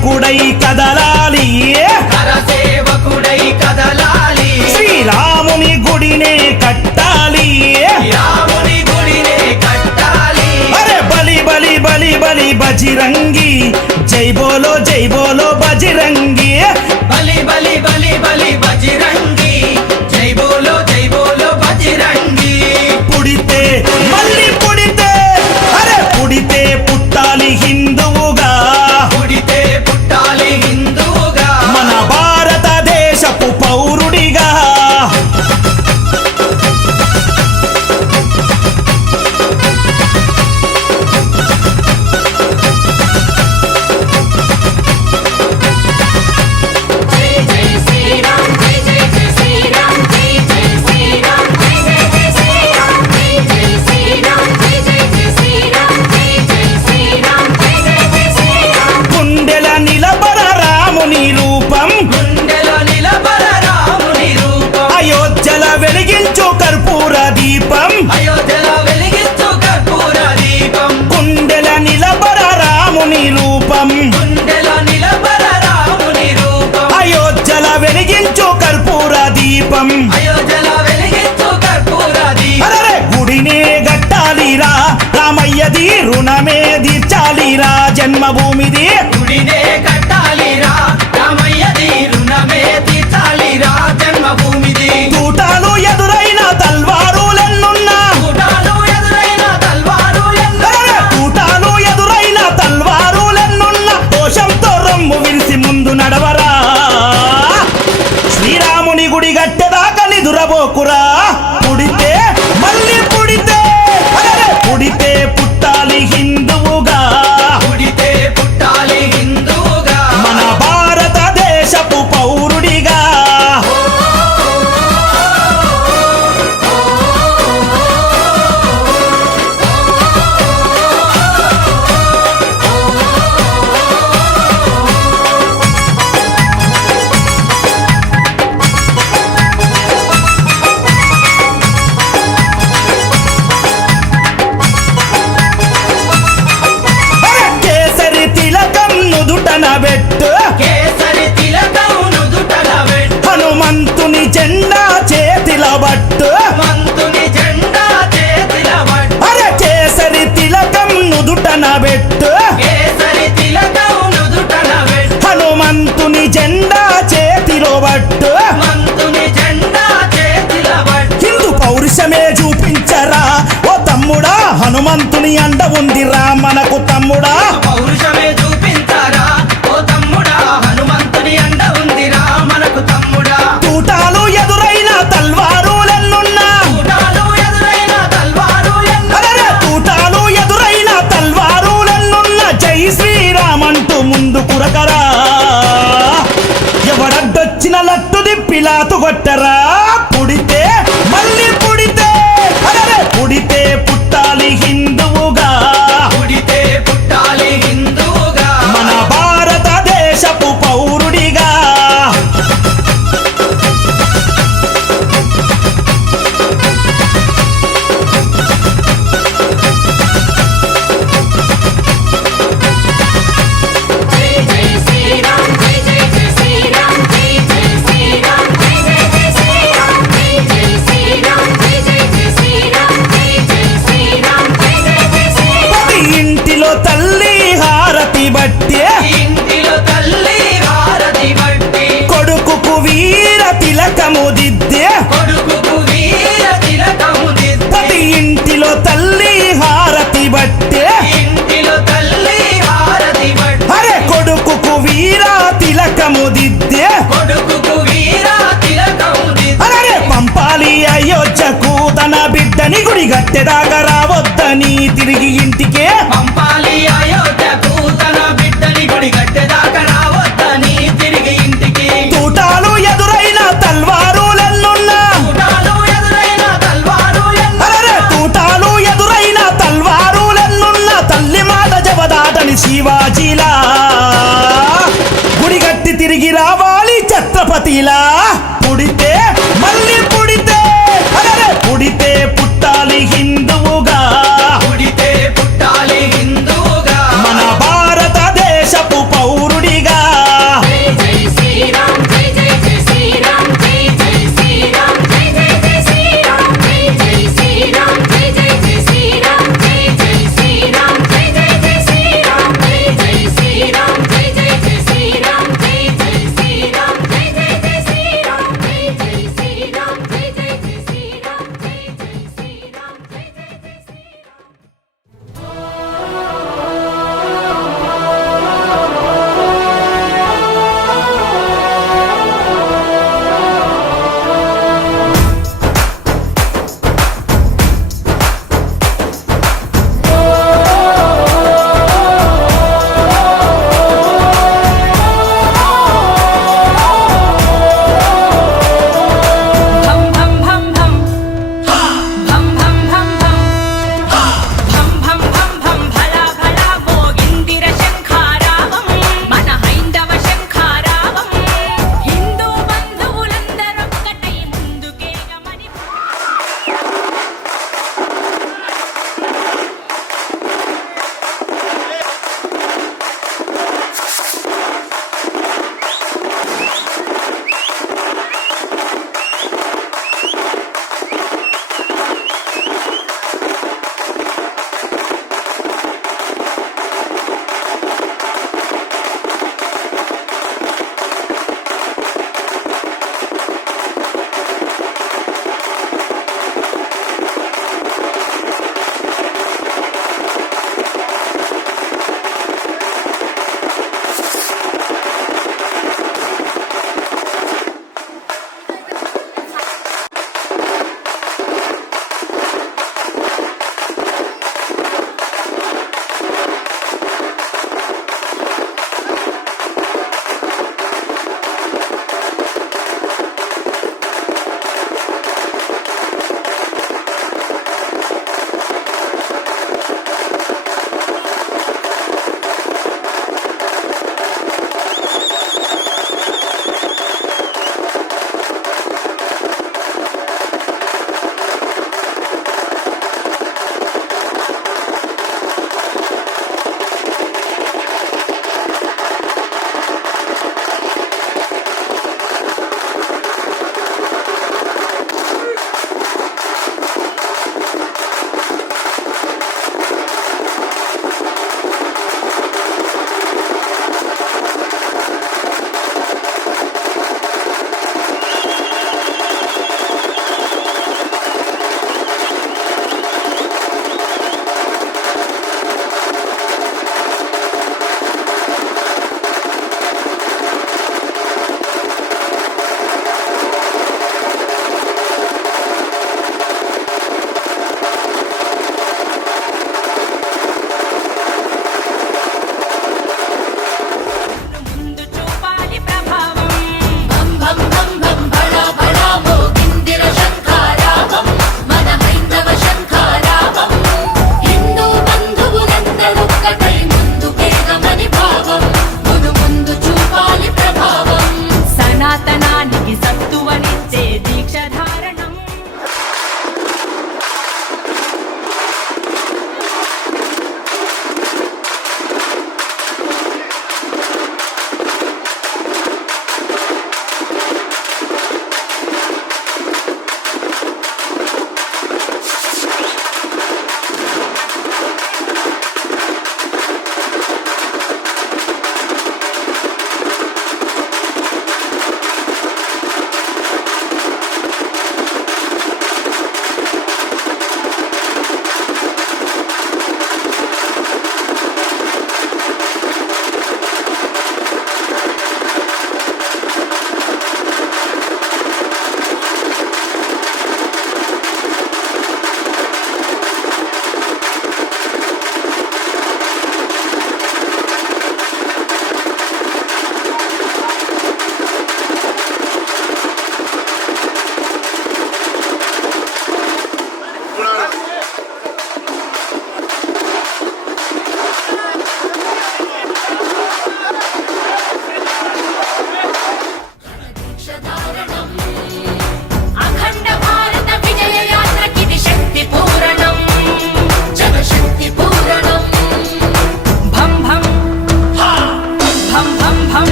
సేవకుడై కదలాలి, సేవకుడై కదలాలి, శ్రీరాముని గుడినే కట్టాలి, రాముని గుడినే కట్టాలి. అరే బలి బలి బలి బలి బజిరంగి, జై బోలో బజిరంగి, బలి బలి బలి బలి బజిరంగి, జై బోలో బజిరంగి. పుడితే మళ్ళీ పుడితే, అరే పుడితే పుట్టాలి హిందువుగా, పుడితే పుట్టాలి హిందువుగా, మన భారతదేశపు పౌరుడిగా. గుండెల నిలబడ రాముని రూపం, గుండెలో నిలబడ రాముని రూపం, అయోధ్యల వెలిగించు కర్పూర దీపం, అయోధ్యలో వెలిగించు కర్పూర దీపం. గుండెల నిలబడ రాముని రూపం, గుండెలో నిలబడ రాముని రూపం, అయోధ్యల వెలిగించు కర్పూర దీపం. అయోధ్యలో వెలిగించు కర్పూర దీపం. అరే గుడినే గట్టాలిరా, రామయ్యది రుణమే తీర్చాలిరా, జన్మభూమిది గుడినే కట్టాలిరా, రామయ్యది రుణమే తీర్చాలిరా, జన్మభూమిది. తూటాలు ఎదురైన తల్వారులెన్నున్నా, కూటాలు ఎదురైన తల్వారు అరే తూటాలు ఎదురైన తల్వారులెన్నున్నా, దోషంతో రొమ్ము విరిసి ముందు నడవరా, శ్రీరాముని గుడి గట్టెదాకా నిదురబోకురా. పుడితే మళ్ళీ పుడితే, అరే పుడితే పుట్టాలి హిందువుగా, పుడితే పుట్టాలి హిందువుగా, మన భారతదేశపు పౌరుడిగా. అరే కేసరి తిలకం నుదుటన పెట్టు, కేసరి తిలకం నుదుటన పెట్టు, హనుమంతుని జెండా చేతిల బట్టు, మంతుని జెండా చేతిల పట్టు, అరే కేసరి తిలకం నుదుటన పెట్టు, కేసరి తిలకం నుదుటన పెట్టు, హనుమంతుని జెండా చేతిలో బట్టు. మంతుని జెండా చేతిల పట్టు. హిందూ పౌరుషమే చూపించరా ఓ తమ్ముడా, హనుమంతుని అండ ఉందిరా మనకు తమ్ముడా. పౌరుషమే చూపించారా ఓ తమ్ముడా, హనుమంతుని అండ ఉందిరా మనకు తమ్ముడా. తూటాలు ఎదురైన తల్వారులెన్నున్నా, కూటాలు ఎదురైన తల్వారు అరే తూటాలు ఎదురైన తల్వారులెన్నున్నా, జై శ్రీరామంటూ ముందు కురకరా, ఎవడడ్డొచ్చిన లట్టు దిప్పిలాతు కొట్టరా. పుడితే మళ్ళీ పుడితే, అరే పుడితే పుట్టాలి హిందువుగా, పుడితే పుట్టాలి హిందువుగా, మన భారతదేశపు పౌరుడిగా. ప్రతి ఇంటిలో తల్లి హారతి బట్టే, ఇంటిలో తల్లి హారతి బట్టి, కొడుకుకు వీర తిలకము దిద్దే, కొడుకుకు వీర తిలకము దిద్ది. ప్రతి ఇంటిలో తల్లి హారతి బట్టే, ఇంటిలో తల్లి హారతి బట్టి, అరే కొడుకుకు వీర తిలకము దిద్దే, కొడుకుకు వీర తిలకము దిద్ది. అరే పంపాలి అయోధ్యకు తన బిడ్డని, గుడి గట్టెదాకా రావద్దని తిరిగి ఇంటికే. పంపాలి అయోధ్యకు తన బిడ్డని, గుడి గట్టెదాకా రావద్దని తిరిగి ఇంటికి. తూటాలు ఎదురైన తల్వారులెన్నున్నా, కూటాలు ఎదురైన తల్వారు అరే తూటాలు ఎదురైన తల్వారులెన్నున్నా, తల్లి మాట జవదాటని శివాజీలా, గుడిగట్టి తిరిగి రావాలి ఛత్రపతిలా. పుడితే మళ్ళీ పుడితే, అరే పుడితే పుట్టాలి హిందువుగా, పుడితే పుట్టాలి హిందువుగా, మన భారతదేశపు పౌరుడిగా.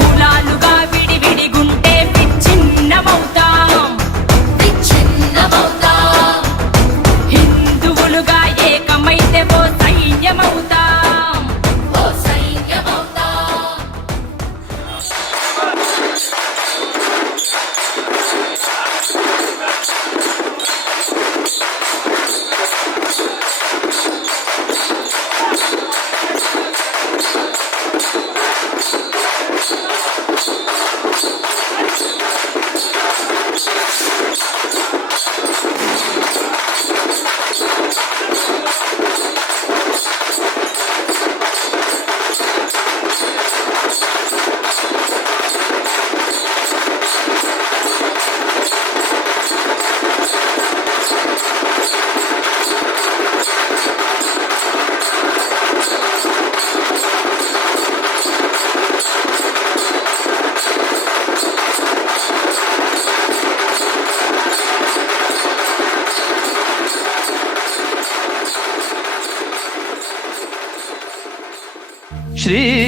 కులాలుగా విడివిడిగుంటే విచ్ఛిన్నమవుతాం హిందువులుగా ఏకమైతే ఓ సైన్యమవుతాం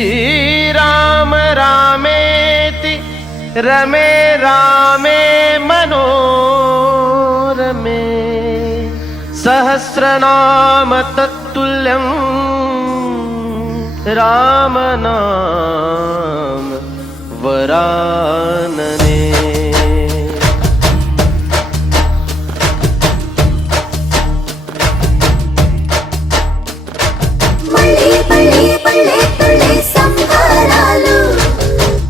श्रीराम रामेति रमे रामे मनोरमे सहस्रनाम तत्तुल्यं रामनाम वरानने సంహారాలు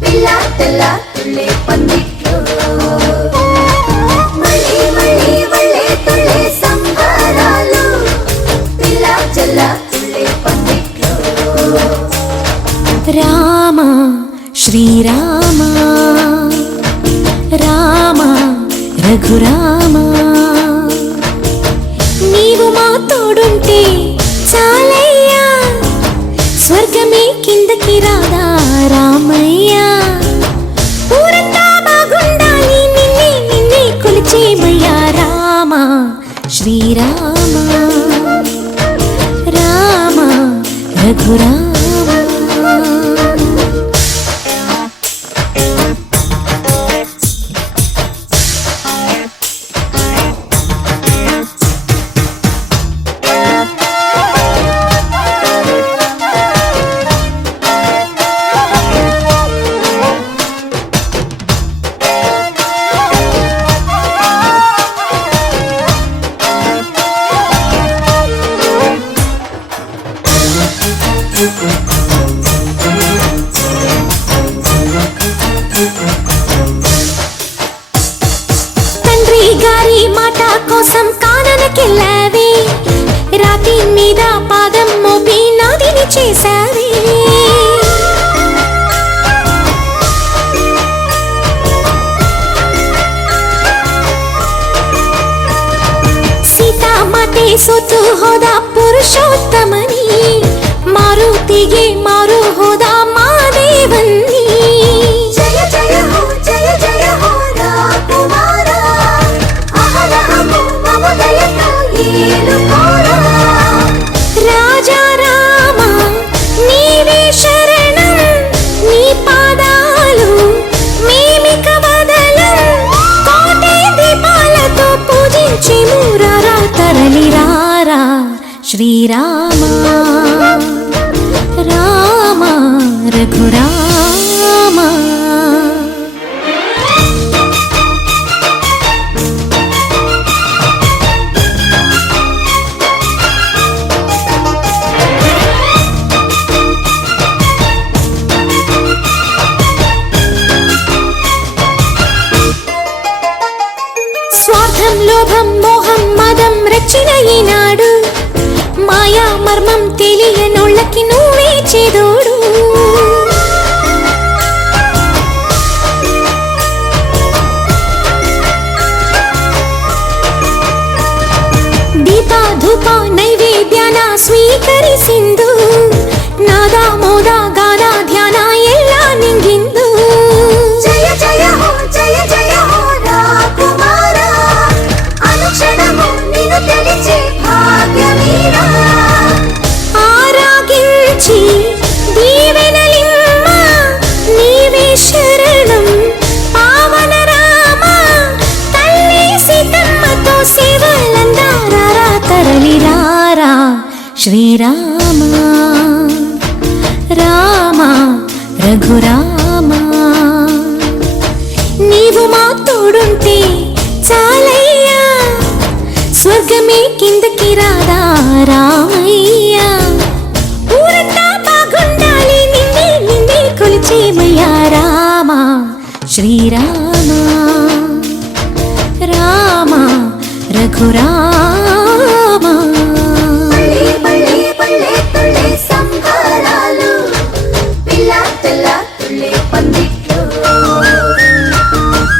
పిల్ల తెల్ల తుళ్ళే పందిట్లు మళ్ళీ మళ్ళీ వళ్ళే తుళ్ళే సంహారాలు పిల్ల చెల్ల తుళ్ళే పందిట్లు రామ శ్రీరామ రామ రఘురామ నీవు మా తోడుంటే చాలయ్యా స్వర్గమే కిందకి రాదా రామయ్యా ఊరంతా బాగుండాలి నిన్నే నిన్నే కొలిచేమయ్యా రామ శ్రీరామ రామ రఘురామ తండ్రి గారి మాట కోసం కాననకెళ్ళావే రాతి మీద పాదం మోపి నాదిని చేశావే సీతామాతే సొత్తు హోదా పురుషోత్తమని మారుతిಗೆ మారు హోదా మాదేవన్ని జయ జయ హో జయ జయ హో రాకుమారా అహరహము మమదయతో ఏలుకోరా రాజా రామ శ్రీరామ రామ రఘురామ నీవు మా తోడుంటే చాలయ్యా స్వర్గమే కిందకి రాదా రామయ్యా ఊరంతా బాగుండాలి నిన్నే నిన్నే కొలిచేమయ్యా రామ శ్రీరామ రామ రఘురామ సంహారాలు పిల్ల తెల్ల తుళ్ళే పందిట్లు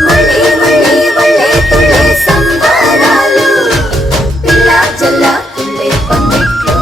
మళ్ళీ మళ్ళీ మళ్ళీ తుళ్ళే సంహారాలు పిల్ల తెల్ల తుళ్ళే పందిట్లు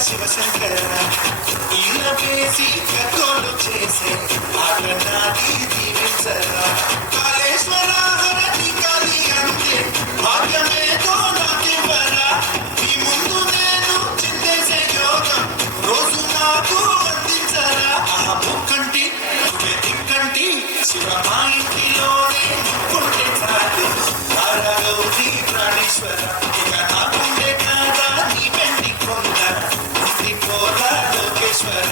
శివశంకర ఈల వేసి కథోలు చేసే ఆటనాది దీవించరా కాళేశ్వర హరని కాళీ అంతే భాగ్యమేదో నాకివ్వరా నీ ముందు నేను చింతేసే యోగం రోజు నాకు అందించరా ఆ ముక్కంటి దిక్కంటి శివ మా ఇంటిలోనే ముక్కుంటే చాలు గౌరీ ప్రాణేశ్వర ఇక నాకుండే కాదా నీ పెండి కొండ పోరా లోకేశ్వర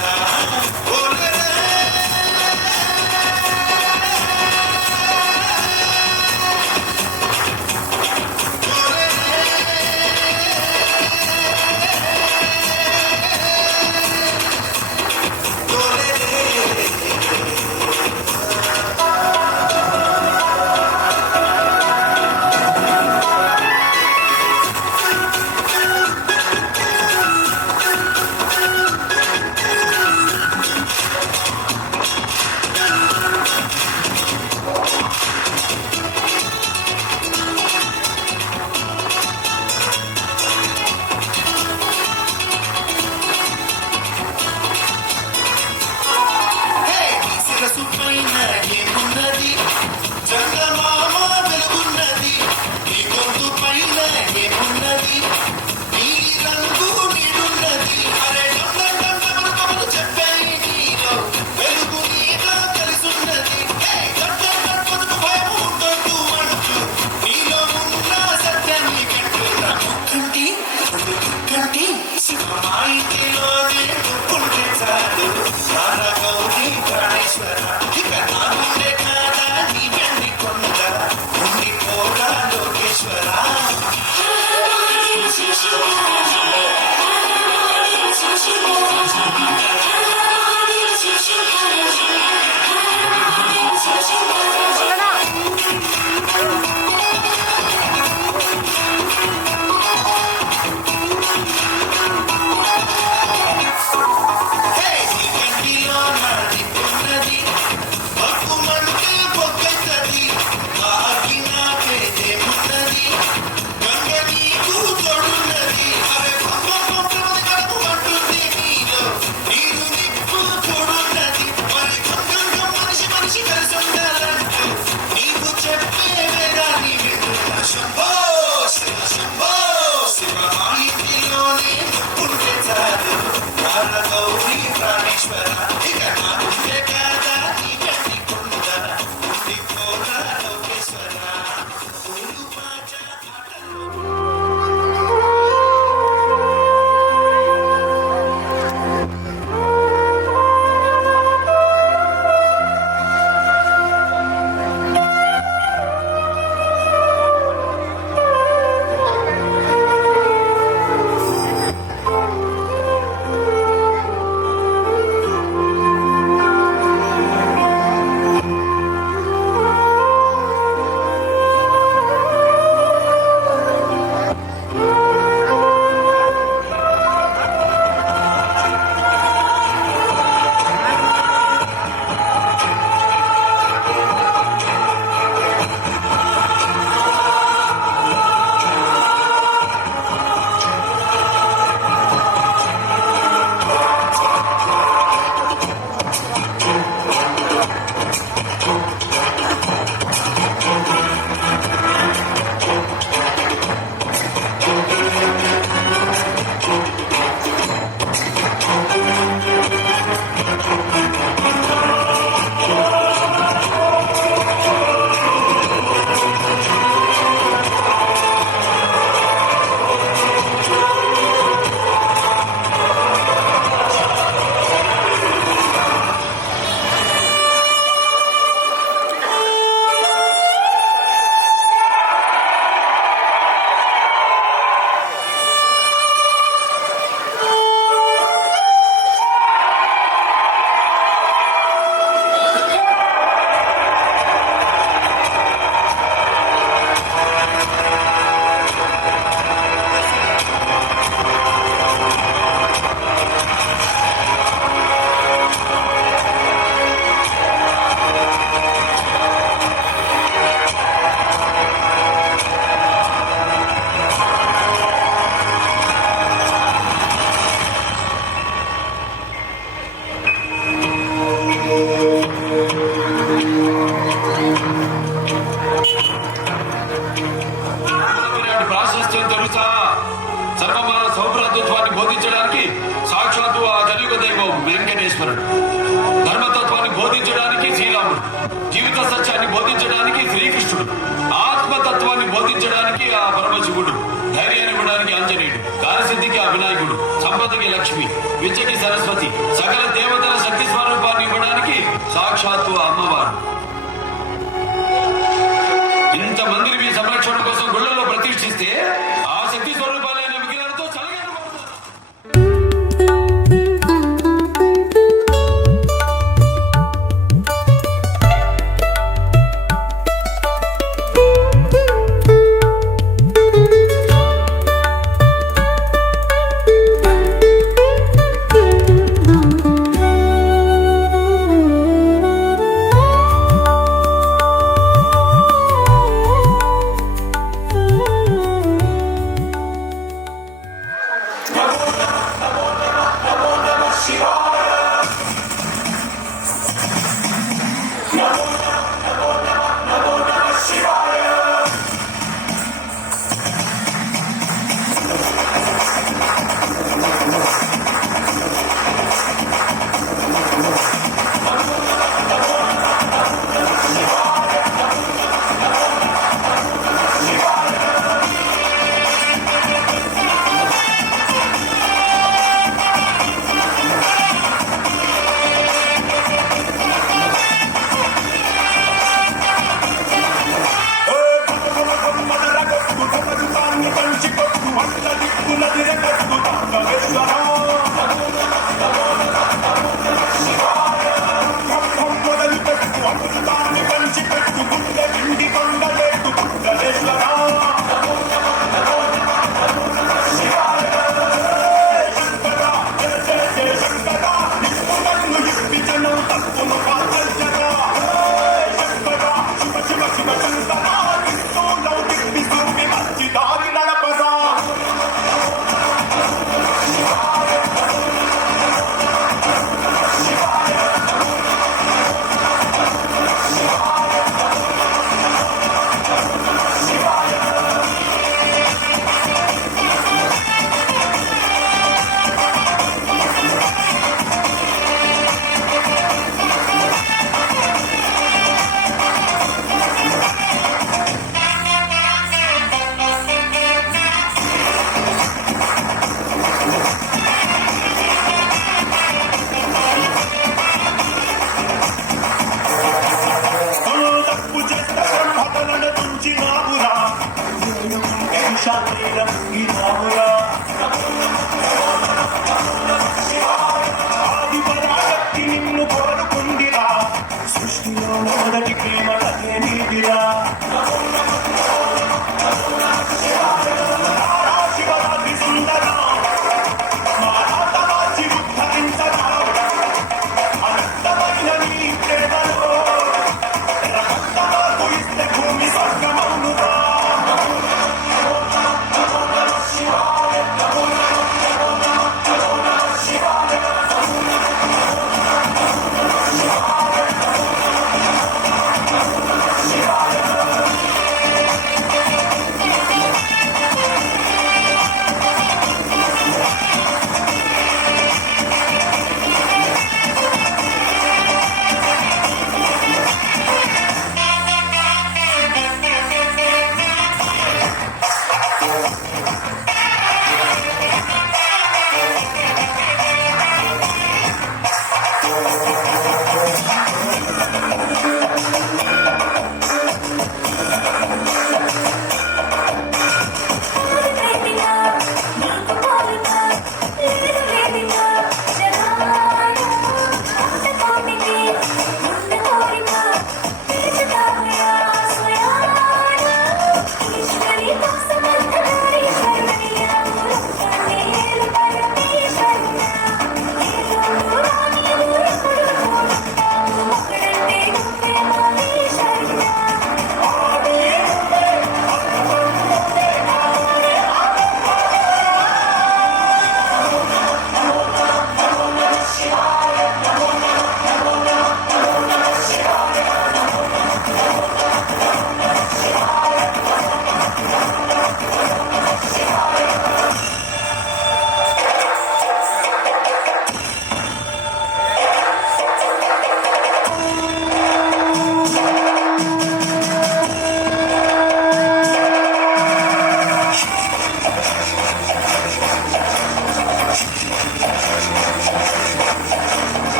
సంపదకి లక్ష్మి, విద్యకి సరస్వతి, సకల దేవతల శక్తి స్వరూపాన్ని ఇవ్వడానికి సాక్షాత్తు ఆ అమ్మవారు. ఇంతమందిని మీ సంరక్షణ కోసం గుళ్ళలో ప్రతిష్ఠిస్తే ఆ శక్తి స్వరూపాలైన విగ్రహాలతో చలగలుగుతారు.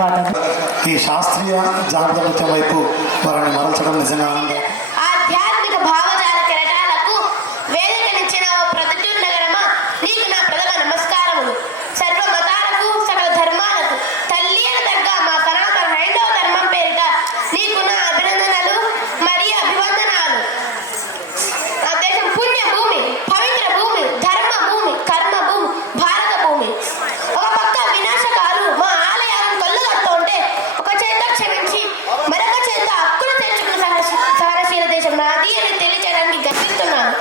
ధన్యవాదాలు. ఈ శాస్త్రీయ జానపద నృత్యం వైపు వారిని మరల్చడం నిజంగా ఆనందం. ఆధ్యాత్మిక భావజాల కెరటాలకు వేదికనిచ్చిన ఓ ప్రతిటూరు నగరమా, నీకు నా ప్రథమ నమస్కారములు. సర్వ మతాలకు సకల ధర్మాలకు తల్లి అని దగ్గ మా సనాతన హైందవ ధర్మం పేరిట నీకు నా అభినందనలు మరియు అభివందనాలు. నా దేశం పుణ్య భూమి, పవిత్ర భూమి, ధర్మ భూమి, కర్మ భూమి, భారత భూమి. ఒక పక్క వినాశకాలు మా ఆలయాలను కొల్లగొడుతూ ఉంటే ఒక చేత క్షమించి మరొక చేత హక్కును తెచ్చుకున్న సహనశీల దేశం నాది అని తెలియచేయడానికి గర్విస్తున్నాను.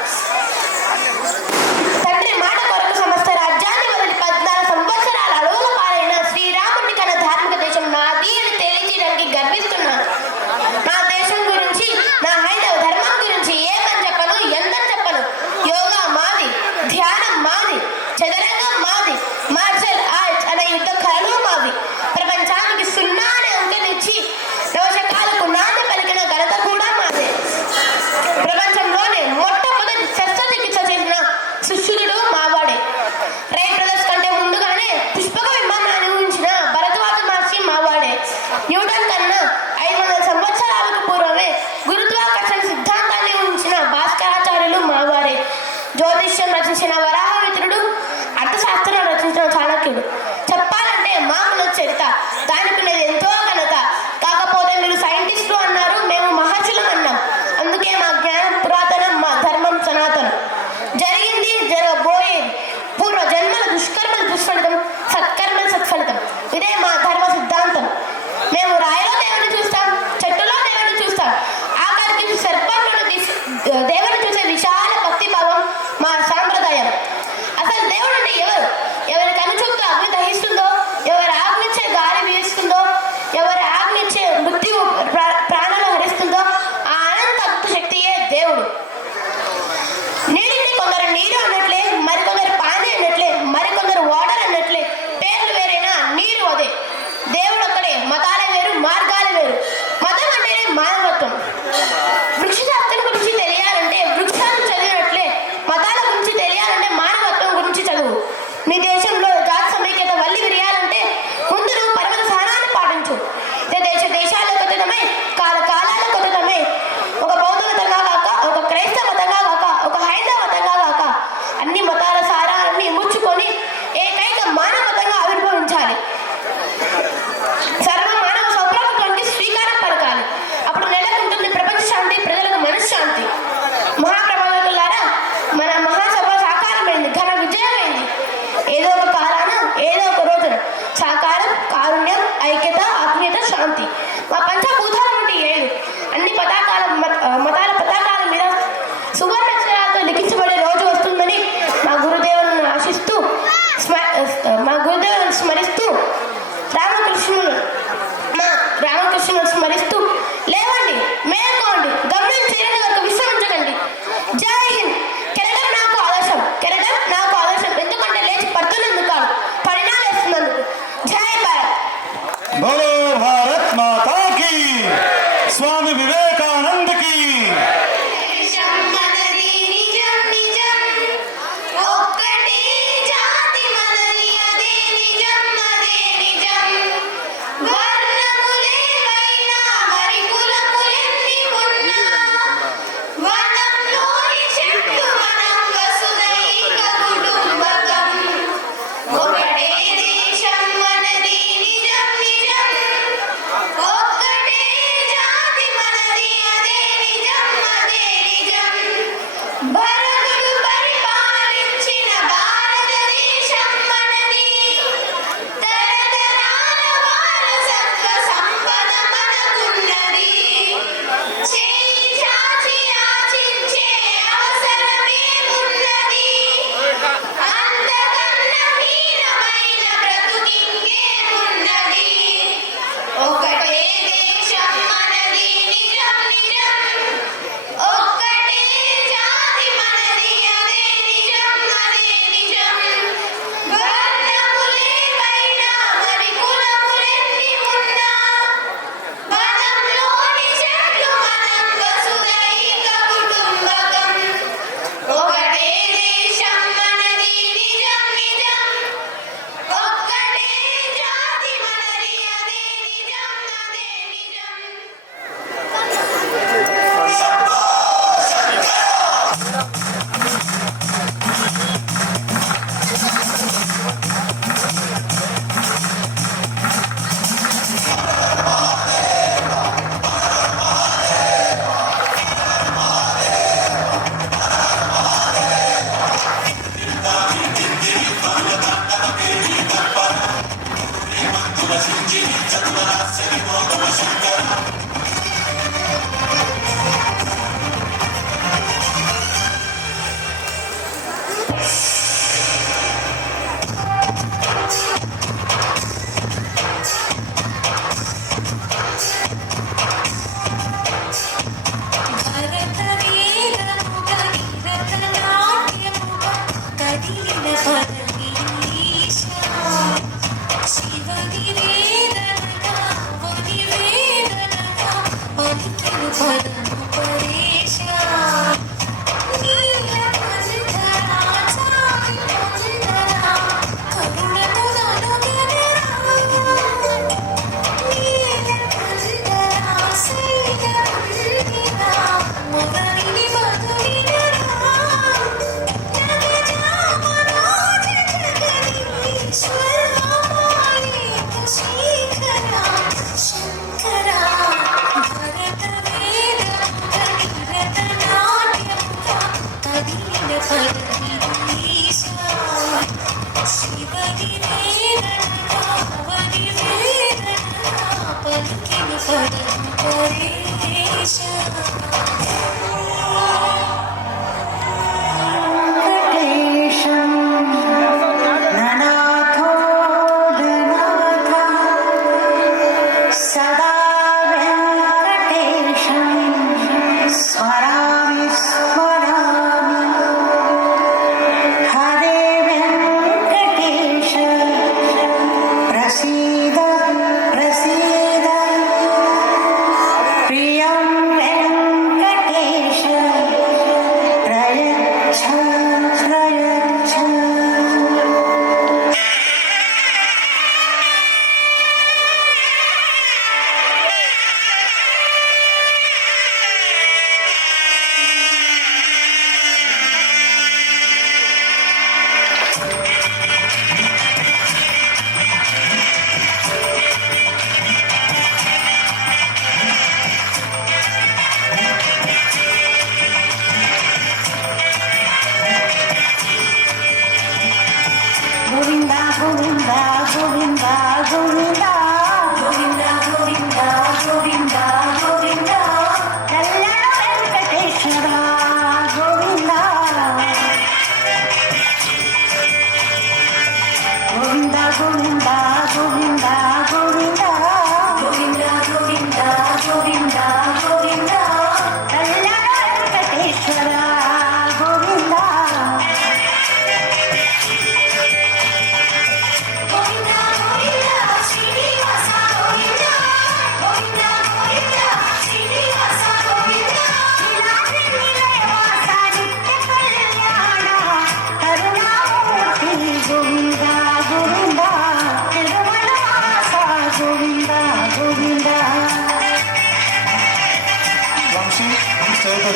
తండ్రి మాట కొరకు సమస్త రాజ్యాన్ని వదిలి 14 సంవత్సరాల అలవుల పాలైన శ్రీరాముడి కన్న ధార్మిక దేశం నాది అని తెలియచేయడానికి గర్విస్తున్నాను. నా దేశం గురించి, నా హైందవ ధర్మం గురించి ఏమని చెప్పను, ఎంతని చెప్పను. యోగా మాది, ధ్యానం మాది, చదరంగం మాది, మార్షల్ ఆర్ట్స్ అనే యుద్ధ కళలు మావి. ప్రపంచానికి 0 అనే అంకెనిచ్చి నవశకాలకు నాన్న పలికిన ఘనత కూడా మాదే. ప్రపంచంలోనే మొట్టమొదటి శస్త్రచికిత్స చేసిన సుశీలుడు మావాడే. రైల్ బ్రదర్స్ కంటే ముందుగానే పుష్పక విమానాన్ని ఊహించిన భరద్వాజ మహర్షి మావాడే. న్యూటన్ కన్నా 500 సంవత్సరాలకు పూర్వమే గురుత్వాకర్షణ సిద్ధాంతాన్ని ఊహించిన భాస్కరాచార్యులు మావారే. జ్యోతిష్యం రచించిన వరాహమిత్రుడు, అర్థశాస్త్రం రచించిన చాణక్యుడు. చెప్పాలంటే మాకు చరిత దానికి నేను ఎంతో ఘనత. కాకపోతే మీరు సైంటిస్టులు అన్నారు, మేము మహర్షులం అన్నాం. అందుకే మా జ్ఞానం పురాతనం, మా ధర్మం సనాతనం. జరిగింది, జరగబోయేది పూర్వ జన్మల దుష్కర్మల దుష్ఫలితం, సత్కర్మల సత్ఫలితం. ఇదే మా ధర్మ సిద్ధాంతం. మేము రాయిలో దేవుని చూస్తాం, చెట్టులో దేవుని చూస్తాం, ఆఖరికి సర్పంలో దేవుని చూసే విశాల భక్తి భావం మా సాంప్రదాయం. అసలు దేవుడు అంటే ఎవరు? ఎవరి కనుచూపుతో అగ్ని దహిస్తుందో, ఎవరి ఆజ్ఞిచ్చే గాలి వీస్తుందో, ఎవరి ఆజ్ఞిచ్చే మృత్యు ప్రాణాలు హరిస్తుందో ఆ అనంత అద్భుత శక్తియే దేవుడు. నీటిని కొందరు నీరు అన్నట్లే, మరికొందరు పానీ అన్నట్లే, మరికొందరు వాటర్ అన్నట్లే. పేర్లు వేరైనా నీరు అదే. దేవుడు ఒక్కడే, మతాలే వేరు, మార్గాలే వేరు. మతం అంటేనే మానవత్వం. వృక్షశాస్త్రం గురించి తెలియాలంటే వృక్షాలను చదివినట్లే, మతాల గురించి తెలియాలంటే మానవత్వం గురించి చదువు. మీ దేశంలో జాతి సమైక్యత వల్లి విరియాలంటే ముందు నువ్వు పరమత సహనాన్ని పాటించు. దేశాల కొత్తదమై, కాలాల కొత్తదమై, ఒక బౌద్ధ మతంగా కాక, ఒక క్రైస్తవ మతంగా కాక, ఒక హైందవ మతంగా కాక, అన్ని మతాల సారాన్ని ముచ్చుకొని ఏకైక మానవతంగా ఆవిర్భవించాలి. సర్వ మానవ సౌభ్రాతత్వానికి శ్రీకారం పలకాలి. అప్పుడు నెలకొంటుంది ప్రపంచ శాంతి, ప్రజలకు మనశ్శాంతి. మహాప్రమాదారా, మన మహాసభ సాకారమైంది, ఘన విజయమైంది. ఏదో ఒక కాలాన, ఏదో ఒక రోజున సాకారం, కారుణ్యం, ఐక్యత, ఆత్మీయత, శాంతి మా పంచభూతాల నుండి 7 అన్ని మతాల పతాకాల మీద సువర్ణ అక్షరాలతో లిఖించబడే రోజు వస్తుందని మా గురుదేవులను ఆశిస్తూ, మా గురుదేవులను స్మరిస్తూ, రామకృష్ణులను స్మరిస్తూ లేవండి, మేల్కోండి, గమనించేయండి, వరకు విశ్రమించకండి. జై హింద్. కెరటం నాకు ఆదర్శం, కెరటం నాకు ఆదర్శం. ఎందుకంటే లేచి పడుతున్నందుకు కాదు, పరిణాలు వేస్తున్నందుకు. జై భారత్. బోలో భారత్ మాతా కీ, స్వామి వివేకానంద కీ. ఒక్కటే జాతి మనది, అదే నిజం, అదే నిజం. వర్ణములేవైనా మరి కులములెన్ని ఉన్నా, వనంలోని చెట్టు మనం వసుదైక కుటుంబకం. ఒకటే దేశం మనది, నిజం నిజం.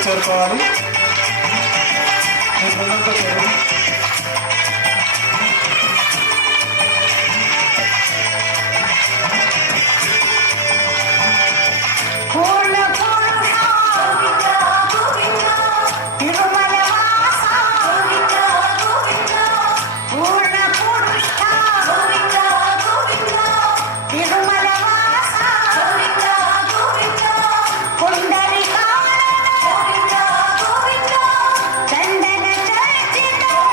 చేరుకోవాలి. మీ బృందంతో చేరండి. చందన చర్చితో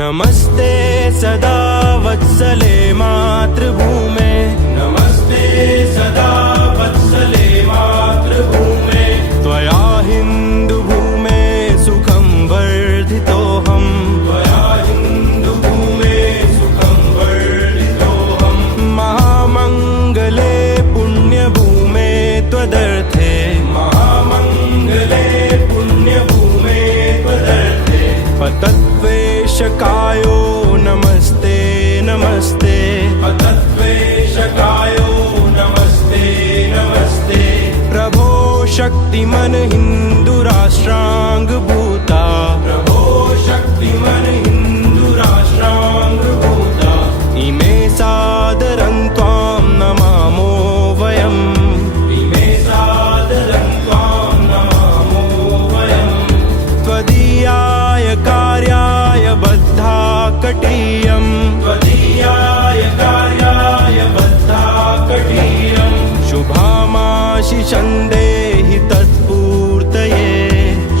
नमस्ते सदा वत्सले मातृभूमे नमस्ते सदा वत्सले मातृभूमे त्वया हिन्दुभूमे सुखं वर्धितोऽहम् त्वया हिन्दुभूमे सुखं वर्धितोऽहम् महामङ्गले पुण्यभूमे त्वदर्थे महामङ्गले पुण्यभूमे त्वदर्थे पतत्वेशकायो नमस्ते नमस्ते पतत्वेशकायो नमस्ते नमस्ते प्रभो शक्तिमन हिन्दुराष्ट्राङ्गभूता प्रभो शक्तिमन हिन्दुराष्ट्राङ्गभूता इमे सादरं त्वां नमामो वयम् इमे सादरं त्वां नमामो वयम् त्वदीयाय कार्याय बद्धा कटीयम् त्वदीयाय कार्याय बद्धा कटीयम् शुभामाशिषं देहि तत्पूर्तये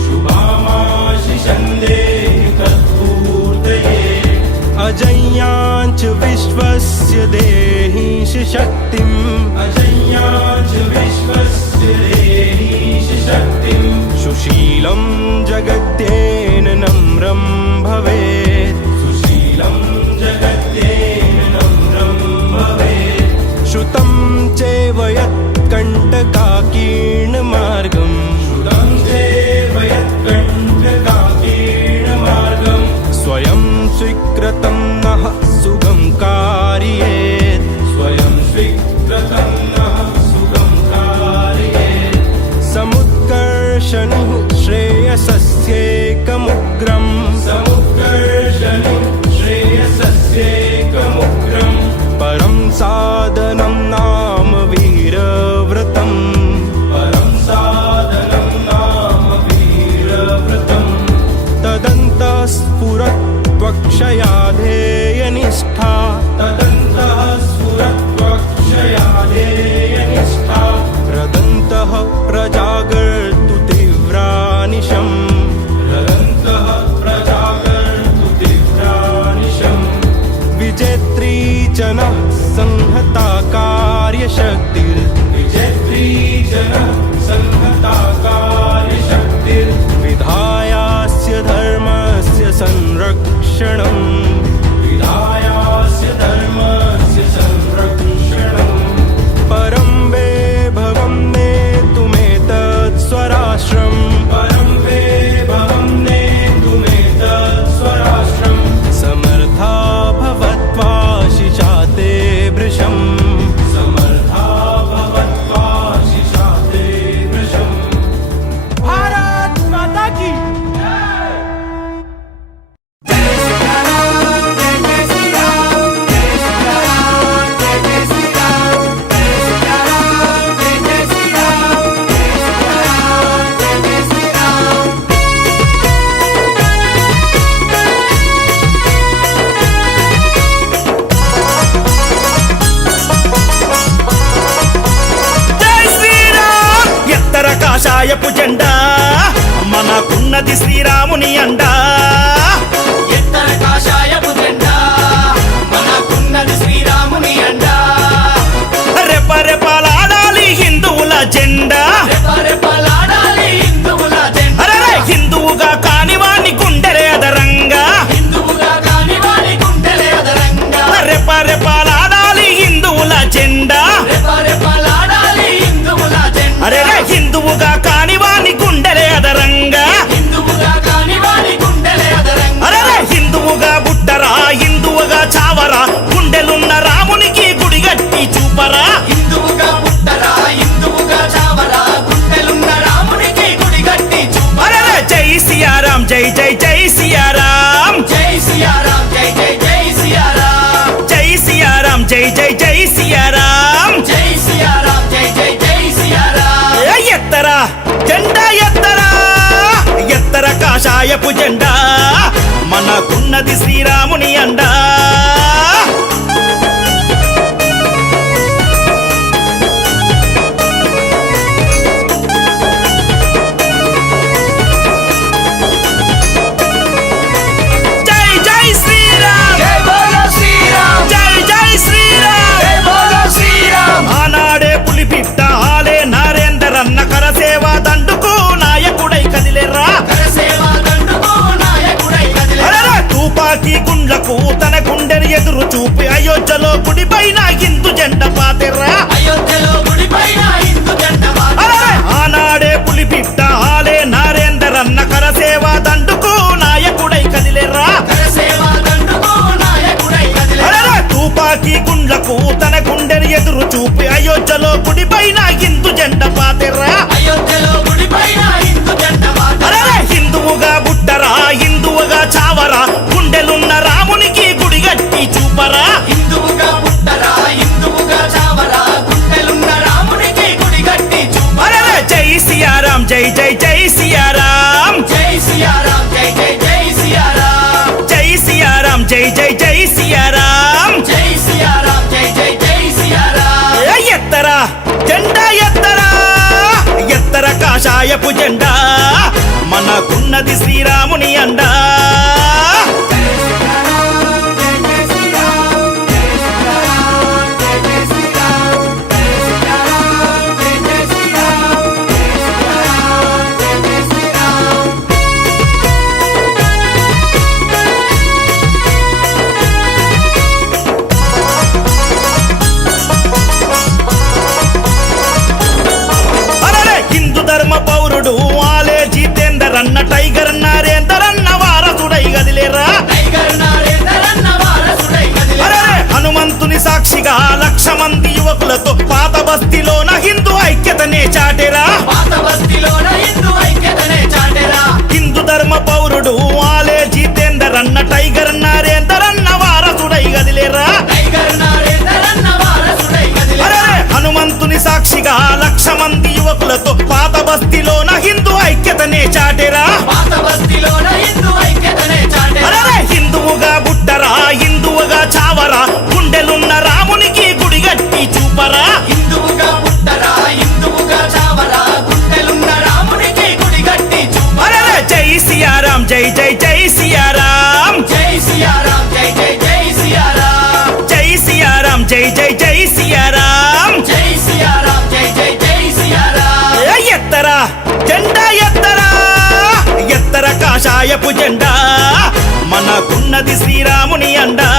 शुभामाशिषं देहि तत्पूर्तये अजय्याञ्च विश्वस्य देहि शक्तिम् अजय्याञ्च विश्वस्य देहि शक्तिम् सुशीलं जगत्येन नम्रं भवेत् सुशीलं जगत्येन नम्रं भवेत् श्रुतं चैव यत्कण्टकाकीर्णमार्गं श्रुतं चैव यत्कण्टकाकीर्णमार्गं स्वयं स्वीकृतं नः सुगं कारयेत् स्वयं स्वीकृतं नः सुगं कारयेत् समुत्कर्षणि श्रेयसस्येकमुग्रम् समुत्कर्षणि श्रेयसस्येकमुग्रम् परं साधनं नाम वीरव्रतम् परं साधनं नाम वीरव्रतम् तदन्तः स्फुरत्वक्षया ध्येयनिष्ठा तदन्तः स्फुरत्वक्षया ध्येयनिष्ठा रदन्तः प्रजागर्तु तीव्रानिशम् रदन्तः प्रजागर्तु तीव्रानिशम् विजेत्री जनः संहता कार्यशक्तिर् विजेत्री जनः संहता कार्यशक्तिर् विधायास्य धर्मस्य संरक्षणम् विधायास्य धर्मस्य संरक्षणम् परं वैभवं नेतुमेतत् स्वराष्ट्रम् परं वैभवं नेतुमेतत् स्वराष्ट्रम् समर्था भवत्वाशिषा ते भृशम् समर्था भवत्वाशिषा ते भृशम् भारत माता की జై శ్రీరామ్ ఎత్తర కాషాయపు జెండా మనకున్నది శ్రీరాముని అండా ఎత్తర కాషాయపు జెండా మనకున్నది శ్రీరాముని అండా రెపరెపలాడాలి హిందువుల జెండా రెపరెపలాడాలి హిందువుల జెండా అరే హిందువుగా కానివాణ్ణి గుండెలే అదరంగా హిందువుగా కాని వారి గుండెలే అదరంగా రెపరెపలాడాలి హిందువుల జెండా రెపరెపలాడాలి హిందువుల జెండా అరే హిందువుగా కానివాణ్ణి గుండెలే అదరంగా హిందువుగా కాని వారి గుండెలే అదరంగా అరే హిందువుగా బుట్టరా హిందువుగా చావరా గుండెలున్న రామునికి గుడిగట్టి చూపరా హిందువుగా పుట్టరా హిందువుగా చావరా గుండెలున్న రామునికి గుడి కట్టి చూపరా అరే జై సియారాం జై జై జై సియారాం జై సియారాం జై జై జై సియారాం జై సియారాం జై జై జై సియారాం జై సియారాం జై జై జై సియారాం ఎత్తరా జెండా ఎత్తరా ఎత్తర కాషాయపు జెండా మనకున్నది శ్రీరాముని అండా జై జై శ్రీరామ్ జై బోలో శ్రీరామ్ జై జై శ్రీరామ్ జై బోలో శ్రీరామ్ ఆనాడే పులిపిట్ట ఆలే నరేందరన్న కరసేవా దండుకు నాయకుడై కదిలేరా కరసేవా దండుకో నాయకుడై కదిలే అరెరే! తుపాకీ గుండ్లకు తన గుండెని ఎదురు చూపి అయోధ్యలో గుడిపైన హిందూ జెండ పాతెర్రా అయోధ్యలో గుడిపైన హిందూ జెండా అరెరే! ఆనాడే పులిపిట్ట ఆలే నరేందరన్న కరసేవా దండుకు నాయకుడై కదిలేరా కరసేవా దండుకో నాయకుడై కదిలే అరెరే! తుపాకీ గుండ్లకు తన గుండెని ఎదురు చూపి అయోధ్యలో గుడిపైన హిందూ జెండ పాతెర్రా అయోధ్యలో గుడిపైన హిందూ జెండా అరెరే! హిందువుగా బుట్టరా హిందువుగా చావరా గుండెలున్న రామునికి గుడిగట్టి చూపరా హిందువుగా పుట్టరా హిందువుగా చావరా గుండెలున్న రామునికి గుడి కట్టి చూపరా అరెరే! జై సియారాం జై జై జై సియారాం జై సియారాం జై జై జై సియారాం జై సియారాం జై జై జై సియారాం జై సియారాం జై జై జై సియారాం ఎత్తరా జెండా ఎత్తరా ఎత్తర కాషాయపు జెండా మనకున్నది శ్రీరాముని అండా అరెరే! హిందూ ధర్మ పౌరుడు ఆలే జితేందర్ అన్న టైగర్ నరేందర్ అన్న వారసుడై గదిలేరా టైగర్ నరేందరన్న వారసుడై కదిలే అరెరే! హనుమంతుని సాక్షిగా 1,00,000 మంది యువకులతో పాత బస్తీలోన హిందూ ఐక్యతనే చాటెరా పాత బస్తీలోన హిందూ ఐక్యతనే చాటెరా హిందూ ధర్మ పౌరుడు ఆలే జితేందర్ అన్న టైగర్ నరేందర్ అన్న వారసుడై గదిలేరా టైగర్ నరేందరన్న వారసుడై కదిలే అరెరే! హనుమంతుని సాక్షిగా 1,00,000 మంది యువకులతో పాత బస్తీలోన హిందూ ఐక్యతనే చాటెరా పాత బస్తీలోన హిందూ ఐక్యతనే చాటెరా అరెరే! హిందువుగా బుట్టరా హిందువుగా చావరా గుండెలున్న రామునికి గుడిగట్టి చూపరా హిందువుగా పుట్టరా హిందువుగా చావరా గుండెలున్న రామునికి గుడి కట్టి చూపరా అరెరే! జై సియారాం జై జై జై సియారాం జై సియారాం జై జై జై సియారాం జై సియారాం జై జై జై సియారాం జై సియారాం జై జై జై సియారాం ఎత్తరా జెండా ఎత్తరా ఎత్తర కాషాయపు జెండా మనకున్నది శ్రీరాముని అండా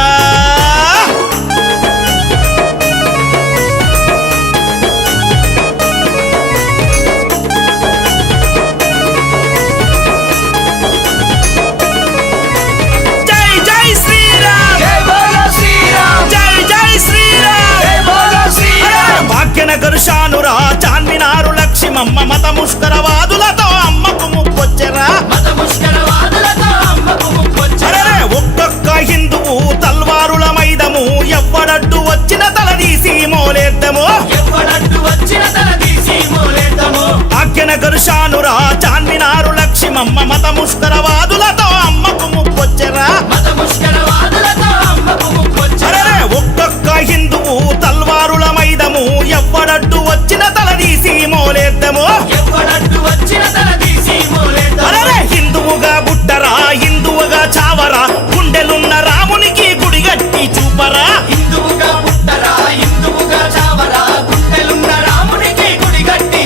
జై జై శ్రీరామ్ జై బోలో శ్రీరామ్ జై జై శ్రీరామ్ జై బోలో శ్రీరామ్ భాగ్యనగర్ షానురా చార్మినారు లక్ష్మమ్మ మత ముష్కరవాదులతో అమ్మకు ముప్పొచ్చెరా మత ముష్కరవాదులతో అమ్మకు ముప్పొచ్చెరా అరెరే! ఒక్కొక్క హిందువు తల్వారుల మైదము ఎవ్వడడ్డు వచ్చిన తలదీసి మోలేద్దము ఎవ్వడట్టు వచ్చిన తల తీసి మూలేద్దాము భాగ్యనగర్ షానురా చార్మినారు లక్ష్మమ్మ మత ముష్కరవాదులతో అమ్మకు ముప్పొచ్చెరా మత ముష్కరవాదులతో అమ్మకు ముప్పొచ్చెరా అరెరే! ఒక్కొక్క హిందువు తల్వారుల మైదము ఎవ్వడడ్డు వచ్చిన తలదీసి మోలేద్దము ఎవ్వడట్టు వచ్చిన తల తీసి మూలేద్దాము అరెరే! హిందువుగా బుట్టరా హిందువుగా చావరా గుండెలున్న రామునికి గుడిగట్టి చూపరా హిందువుగా పుట్టరా హిందువుగా చావరా గుండెలున్న రామునికి గుడి కట్టి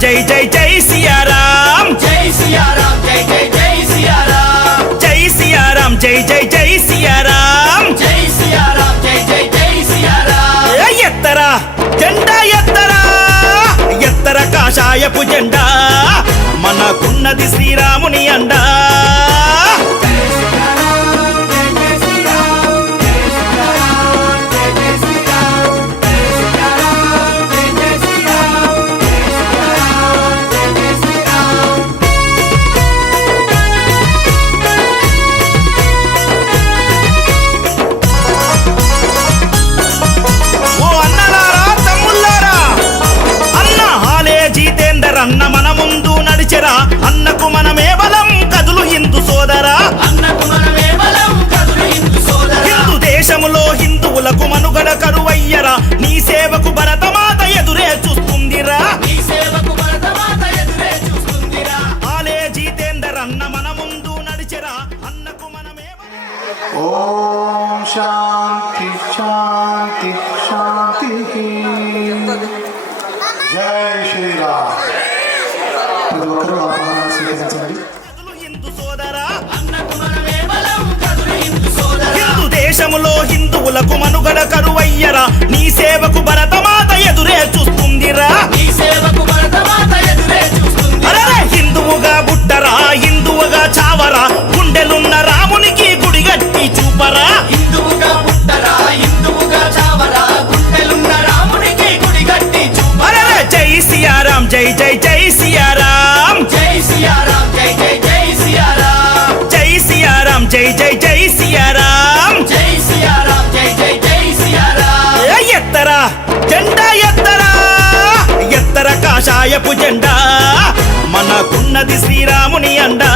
జై జై జై సియారాం జై సియారాం జై జై జై సియారాం జై సియారాం జై జై జై సియారాం జై సియారాం జై జై జై సియారాం ఎత్తరా జెండా ఎత్తరా ఎత్తర కాషాయపు జెండా మనకున్నది శ్రీరాముని అండా అన్న మన ముందు నడిచెరా అన్నకు మనమే బలం కదులు హిందూ సోదరా అన్నకు మనమే బలం కదులు హిందూ సోదరా హిందూ దేశములో హిందువులకు మనుగడ కరువయ్యరా నీ సేవకు భరతమాత ఎదురే చూస్తుందిరా నీ సేవకు భరతమాత ఎదురే చూస్తుందిరా ఆలే జితేందర్ అన్న మన ముందు నడిచెరా అన్నకు మనమే బలం ఓం శాంతి శాంతి శాంతి జై శ్రీరామ్ ప్రతి ఒక్కరూ ఆహ్వానాన్ని స్వీకరించండి. కదులు హిందూ సోదరా అన్నకు మనమే బలం కదులు హిందూ సోదరా హిందూ దేశములో హిందువులకు మనుగడ కరువయ్యరా నీ సేవకు భరతమాత ఎదురే చూస్తుందిరా నీ సేవకు భరతమాత ఎదురే చూస్తుంది అరే హిందువుగా బుట్టరా హిందువుగా చావరా గుండెలున్న రామునికి గుడిగట్టి చూపరా హిందువుగా పుట్టరా హిందువుగా చావరా గుండెలున్న రామునికి గుడి గట్టి చూపరా అరే జై సియారాం జై జై జై సియారాం జై సియారాం జై జై జై సియారాం జై సియారాం జై జై జై సియారాం జై సియారాం జై జై జై సియారాం ఎత్తరా జెండా ఎత్తరా ఎత్తర కాషాయపు జెండా మనకున్నది శ్రీరాముని అండా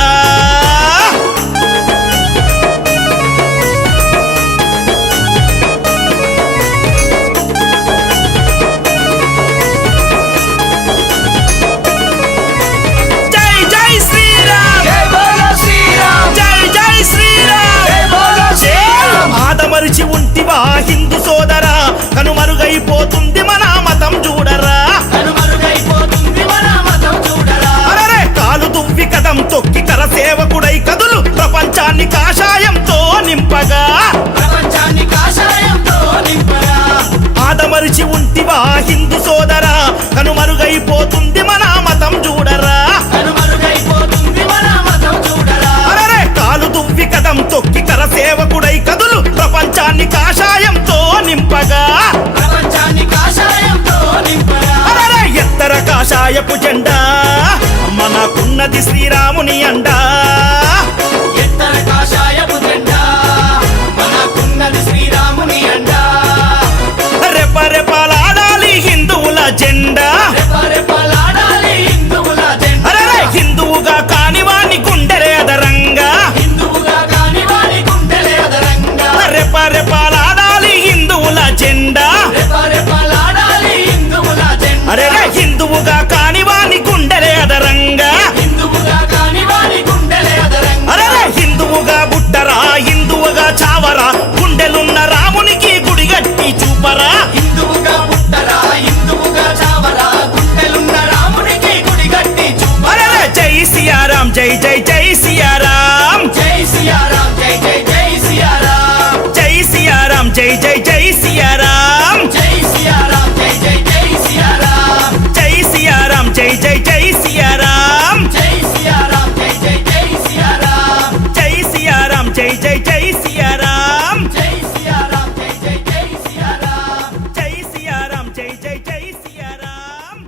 జై జై శ్రీరామ్ జై బోలో శ్రీరామ్ జై జై శ్రీరామ్ జై బోలో శ్రీరామ్ ఆదమరిచి ఉంటివా హిందూ సోదరా కనుమరుగైపోతుంది మన మతం చూడరా కనుమరుగైపోతుంది మన మతం చూడరా అరరే కాలు దువ్వి కదం తొక్కి కర సేవకుడై కదులు ప్రపంచాన్ని కాషాయంతో నింపగా ప్రపంచాన్ని కాషాయంతో నింపరా ఆదమరిచి ఉంటివా హిందూ సోదరా కనుమరుగైపోతుంది మన మతం చూడరా కనుమరుగైపోతుంది మన మతం చూడరా అరరే కాలు దువ్వి కదం తొక్కి కర సేవకుడై కదులు ప్రపంచాన్ని కాషాయంతో నింపగా ప్రపంచాన్ని కాషాయంతో నింపరా అరరే ఎత్తర కాషాయపు జెండా మనకున్నది శ్రీరాముని అండా ఎత్తర కాషాయపు జెండా మనకున్నది శ్రీరాముని అండా రెపరెపలాడాలి హిందువుల జెండా రెపరెపలాడాలి హిందువుల జెండా అరరే హిందువుగా కానివాణ్ణి గుండెలే అదరంగా హిందువుగా కాని వారి గుండెలే అదరంగా రెపరెపలాడాలి హిందువుల జెండా రెపరెపలాడాలి హిందువుల జెండా అరే హిందువుగా కానివాణ్ణి గుండెలే అదరంగా హిందువుగా కాని వారి గుండెలే అదరంగా అరే హిందువుగా బుట్టరా హిందువుగా చావరా గుండెలున్న రామునికి గుడిగట్టి చూపరా హిందువుగా పుట్టరా హిందువుగా చావరా గుండెలున్న రామునికి గుడి గట్టి చూపరా అరే జై సియారాం జై జై జై సియారాం జై సియారాం జై జై జై సియారాం జై సియారాం జై జై జై సియారాం జై సియారాం జై జై జై సియారాం జై సియారాం జై జై జై సియారాం జై సియారాం జై జై జై సియారాం జై సియారాం జై జై జై సియారాం జై సియారాం జై జై జై సియారాం జై సియారాం జై జై జై సియారాం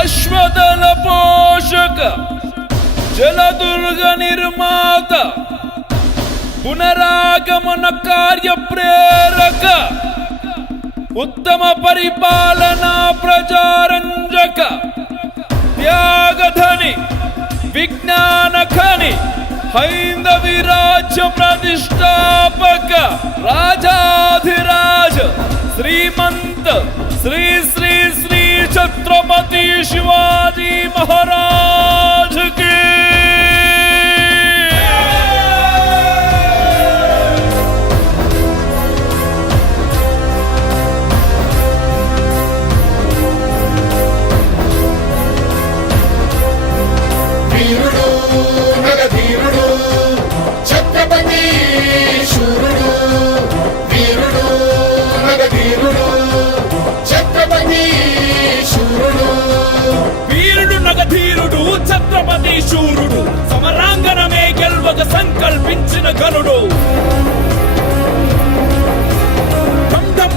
అశ్వదళ పోషక జలదుర్గ నిర్మాత పునరాగమన కార్య ప్రేరక ఉత్తమ పరిపాలనా ప్రజారంజక త్యాగధని విజ్ఞాన ఖని హైందవి రాజ్య ప్రతిష్టాపక రాజాధిరాజ శ్రీమంత శ్రీ శ్రీ శ్రీ ఛత్రపతి शिवाजी महाराज की వీరుడు నగధీరుడు ఛత్రపతి శూరుడు వీరుడు నగధీరుడు ఛత్రపతి శూరుడు వీరుడు నగధీరుడు ఛత్రపతి శూరుడు సమరాంగణమే గెల్వక సంకల్పించిన గనుడు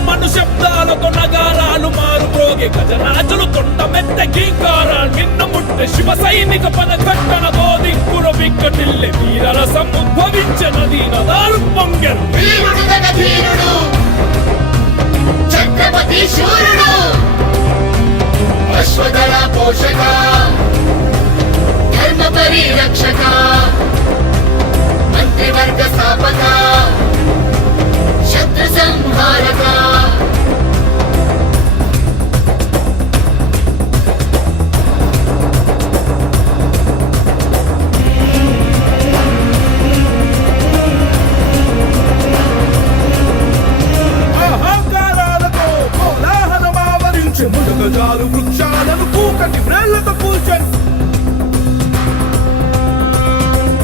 మను శబ్దాలతో నగారాలు మారుపోగే గజరాజులు తొండ మెత్త గీంకారాలు నిన్న ముట్టె శివ సైనిక పద కట్టనతో దిక్కున విక్కటిల్లె వీరరసం ఉద్భవించే నదీ నదాలు పొంగెను వీరుడు నగధీరుడు ఛత్రపతి శూరుడు అశ్వదళ పోషక ధర్మ పరిరక్షక మంత్రివర్గ స్థాపక శత్రు సంహారక అహంకారాలతో కోలాహలమావరించి ముడుగజాలు వృక్షాలను కూకటి వ్రేళ్లతో కూల్చను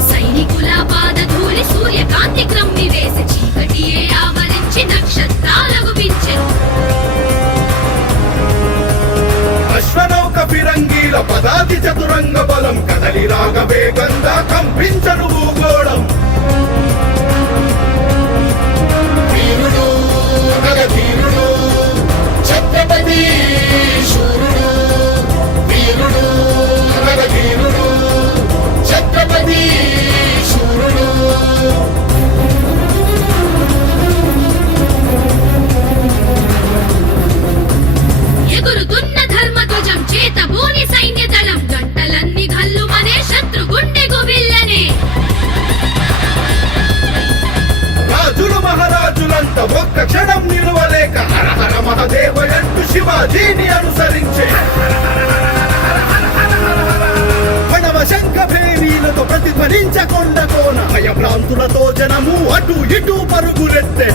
సైనికుల పాదధూళి సూర్యకాంతి క్రమ్మి వేసి చీకటియే ఆవరించి నక్షత్రాలకు వించెను అశ్వనౌక ఫిరంగీల పదాతి చతురంగ బలం కదలి రాగవేగంగా కంపించను భూగోళం వీరుడు నగధీరుడు ఛత్రపతి శూరుడు వీరుడు నగధీరుడు ఛత్రపతి శూరుడు ఎగురుతున్న ధర్మధ్వజం చేత బోని సైన్య దళం గంటలన్నీ గల్లుమనే శత్రు గుండె గుబిల్లనే రాజులు మహారాజులంతా ఒక్క క్షణం నిలువలేక హర హర మహదేవయంటూ శివాజీని అనుసరించే పడవ శంఖ భేరీలతో ప్రతిధ్వనించకొండ కోన భయభ్రాంతులతో జనము అటు ఇటు పరుగులెత్తే